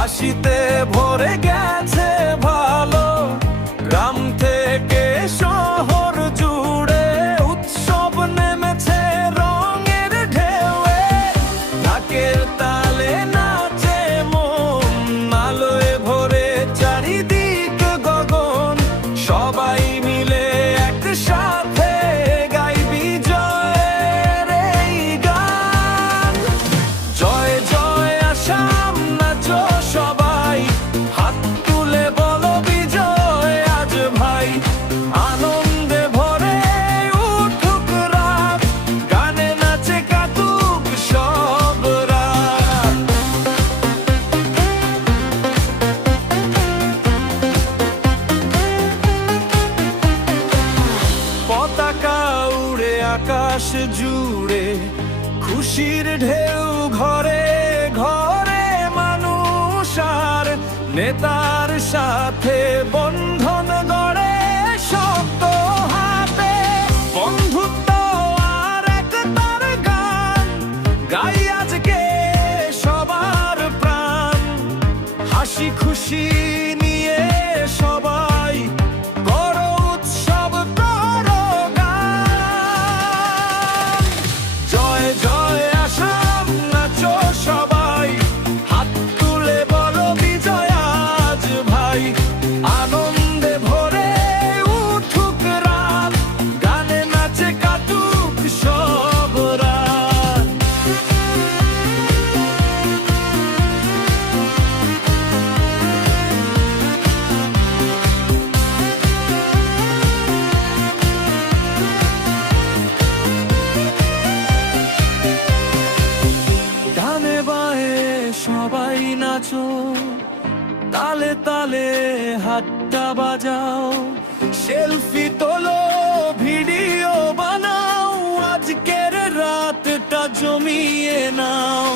হাসিতে ভরে গেছে ভালো। গ্রাম থেকে শহর জুড়ে উৎসব নেমেছে রঙের ঢেউয়ে। ঢাকের তালে নাচে মন, আলোয় ভরে চারিদিক গগন। সবাই মিলে একসাথে গাই বিজয়ের এই গান। জয় জয় আসাম নাচো সবাই, হাত তুলে বলো বিজয় আজ ভাই। আনন্দে ভরে উঠুক রাত, গানে নাচে কাটুক সব রাত। পতাকা উড়ে আকাশ জুড়ে, খুশির ঢেউ ঘরে ঘরে। মানুষ আর নেতার সাথে বন্ধন গড়ে শক্ত হাতে। বন্ধুত্ব আর একতার গান গাই আজকে সবার প্রাণ। হাসি খুশি নিয়ে সবাই করো উৎসব, করো গান। জয় জয় আসাম নাচো সবাই, হাত তুলে বলো বিজয় আজ ভাই। আনন্দে ভরে উঠুক রাত, গানে নাচে কাটুক সব রাত। ডানে বায়ে সবাই নাচো, তালে তালে হাতটা বাজাও। সেলফি তোলো, ভিডিও বানাও, আজকের রাতটা জমিয়ে নাও।